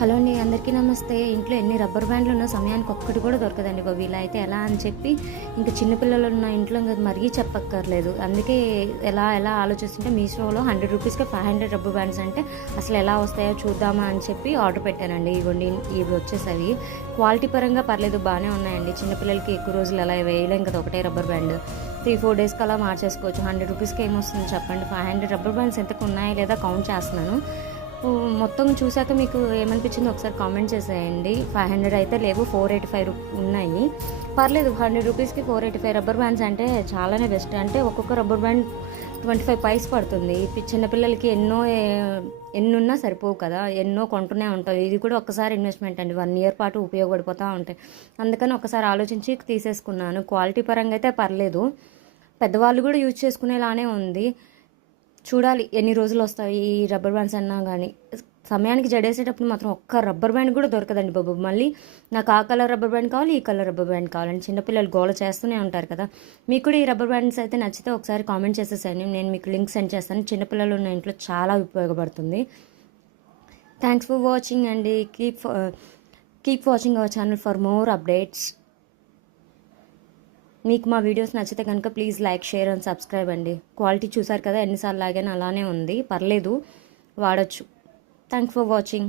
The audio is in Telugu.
హలో అండి, అందరికీ నమస్తే. ఇంట్లో ఎన్ని రబ్బర్ బ్యాండ్లు ఉన్న సమయానికి ఒక్కటి కూడా దొరకదండి బాబు. ఇలా అయితే ఎలా అని చెప్పి ఇంకా చిన్నపిల్లలు ఉన్న ఇంట్లో ఇంకా మరీ చెప్పక్కర్లేదు. అందుకే ఎలా ఎలా ఆలోచిస్తుంటే మీషోలో 100 రూపీస్కి 500 రబ్బర్ బ్యాండ్స్ అంటే అసలు ఎలా వస్తాయో చూద్దామా అని చెప్పి ఆర్డర్ పెట్టానండి. ఇవ్వండి, ఇవి వచ్చేసవి క్వాలిటీ పరంగా పర్లేదు, బాగానే ఉన్నాయండి. చిన్నపిల్లలకి ఎక్కువ రోజులు అలా వేయలేం కదా ఒకటే రబ్బర్ బ్యాండ్. 3-4 డేస్కి అలా మార్చేసుకోవచ్చు. 100 రూపీస్కి ఏమొస్తుంది చెప్పండి. 500 రబ్బర్ బ్యాండ్స్ ఎంతకు ఉన్నాయా లేదా కౌంట్ చేస్తున్నాను. మొత్తం చూసాక మీకు ఏమనిపించిందో ఒకసారి కామెంట్ చేసేయండి. 500 అయితే లేవు, 485 ఉన్నాయి. పర్లేదు, 100 రూపీస్కి 485 రబ్బర్ బ్యాండ్స్ అంటే చాలానే బెస్ట్. అంటే ఒక్కొక్క రబ్బర్ బ్యాండ్ 25 పైస్ పడుతుంది. చిన్నపిల్లలకి ఎన్నున్నా సరిపోవు కదా, ఎన్నో కొంటూనే ఉంటాయి. ఇది కూడా ఒక్కసారి ఇన్వెస్ట్మెంట్ అండి, 1 ఇయర్ పాటు ఉపయోగపడిపోతూ ఉంటాయి. అందుకని ఒకసారి ఆలోచించి తీసేసుకున్నాను. క్వాలిటీ పరంగా అయితే పర్లేదు, పెద్దవాళ్ళు కూడా యూజ్ చేసుకునేలానే ఉంది. చూడాలి ఎన్ని రోజులు వస్తాయి ఈ రబ్బర్ బ్యాండ్స్ అన్నా కానీ. సమయానికి జడేసేటప్పుడు మాత్రం ఒక్క రబ్బర్ బ్యాండ్ కూడా దొరకదండి బాబు. మళ్ళీ నాకు ఆ కలర్ రబ్బర్ బ్యాండ్ కావాలి, ఈ కలర్ రబ్బర్ బ్యాండ్ కావాలని చిన్నపిల్లలు గోల చేస్తూనే ఉంటారు కదా. మీకు కూడా ఈ రబ్బర్ బ్యాండ్స్ అయితే నచ్చితే ఒకసారి కామెంట్ చేసేసాను, నేను మీకు లింక్ సెండ్ చేస్తాను. చిన్నపిల్లలు ఉన్న ఇంట్లో చాలా ఉపయోగపడుతుంది. థ్యాంక్స్ ఫర్ వాచింగ్ అండి. Keep watching our channel for more updates. మీకు మా వీడియోస్ నచ్చితే కనుక please like, share and subscribe అండి. క్వాలిటీ చూసారు కదా, ఎన్నిసార్లు లాగానే అలానే ఉంది, పర్లేదు, వాడచ్చు. Thanks for watching.